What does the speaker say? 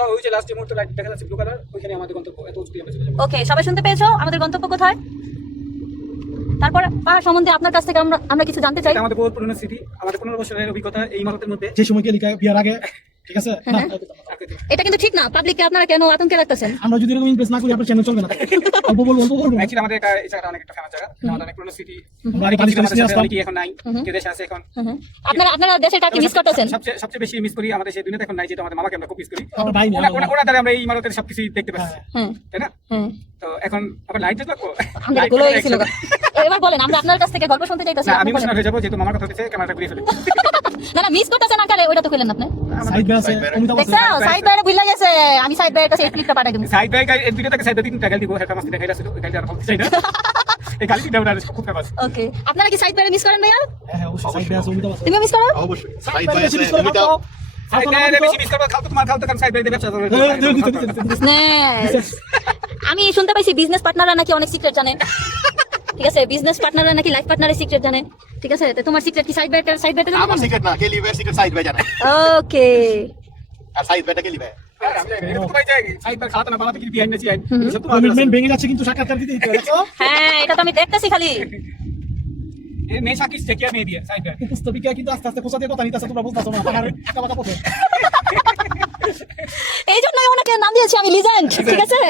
বলা ওই যে লাস্ট মুহূর্তে লাইট দেখা যাচ্ছে ব্লু কালার, ওইখানে আমাদের গন্তব্য। এত উঁচু দিয়ে আমরা চলে যাবো। ওকে, সবাই শুনতে পেয়েছো আমাদের গন্তব্য কোথায়? তারপর পাহাড় সম্বন্ধে আপনার কাছ থেকে আমরা কিছু জানতে চাই। এটা আমাদের বহুত পুরনো স্মৃতি, আমাদের 15 বছরের অভিজ্ঞতা এই ইমারতের মধ্যে। যে সময় গিয়ে বিয়ার আগে, ঠিক আছে? এটা কিন্তু ঠিক না, পাবলিককে আপনারা কেন আতঙ্কে রাখতেছেন? আমরা যদি এরকম ইমপ্রেস না করি আপনার চ্যানেল চলবে না। অল্প বলবো। অ্যাকচুয়ালি আমাদের এই জায়গাটা অনেক একটা ফেমাস জায়গা, আমাদের অনেক পুরনো স্মৃতি। বাড়ি বাড়ি আসতাম। কি এখন নাই, যে দেশে আছে এখন। আপনারা দেশের কাকে মিস করতেছেন? সবচেয়ে বেশি মিস করি আমাদের সেই দুনিয়াতে এখন নাই, যেটা আমাদের মামাকে আমরা খুব মিস করি। আমার ভাই নেই। ওনার দ্বারা আমরা এই ইমারতের সবকিছু দেখতে পাচ্ছি, হ্যাঁ তাই না? হ্যাঁ, তো এখন আবার লাইট দেখবো। আমাদের গুলো হয়েছিল। এবার বলেন, আমরা আপনার কাছ থেকে গল্প শুনতে চাইতেছি। আমি ইমোশনাল হয়ে যাবো, যেহেতু মামার কথা হচ্ছে, ক্যামেরাটা ঘুরিয়ে ফেলি। না মিস করতেছেন আঙ্কেল, ওইটা তো কইলেন আপনি। সাইড ভাই আছে, অমিতাভ আছে। দেখছো সাইড বাইরে ভুলে গেছে, আমি সাইড বাইরের কাছে এই ক্লিপটা পাঠাই দেব। সাইড বাই এই ভিডিওটাকে সাইড দিন টাকা দিব, একটা মাস্তি দেখাইলা ছিল, ওই গাড়িটা আর বলতে চাই না। এই গাড়িটা ওটা খুব ফেমাস। ওকে, আপনারা কি সাইড বাইরে মিস করেন ভাইয়া? হ্যাঁ অবশ্যই সাইড ভাই আছে, অমিতাভ আছে। তুমি মিস করো? অবশ্যই সাইড ভাই বেশি মিস করে না। সাইড বাই বেশি মিস করবা, খালতো তোমার খালতো কারণ সাইড বাই ব্যবসা চলে। বিজনেস, আমি শুনতে পাইছি বিজনেস পার্টনাররা নাকি অনেক সিক্রেট জানে। ঠিক আছে, বিজনেস পার্টনাররা নাকি লাইফ পার্টনারের সিক্রেট জানে। ঠিক আছে, তো তোমার সিক্রেট কি সাইড বাইটা জানো? আমার সিক্রেট না, কেলি ভাই সিক্রেট সাইড ভাই জানে। ওকে, আর সাইড ভাইটা কেলি ভাই। সাইড বাই খালতো না বানাতে কি বিহাইন্ড আছি। কমিটমেন্ট ভেঙে যাচ্ছে কিন্তু সাক্ষাৎকার দিতে দিতে দেখছো? হ্যাঁ এটা তো আমি দেখতেছি খালি। এই মেয়ে সাকিস থেকে মেয়ে দিয়ে সাইড বাই। পুস্তবিকা কিন্তু আস্তে আস্তে খোঁচা দিয়ে কথা নিতেছে, তোমরা বুঝতেছো না। পাহাড়ে একা বাঁকা পথে। এই জন্যই ওনাকে নাম দিয়েছি আমি লিজেন্ড। ঠিক আছে।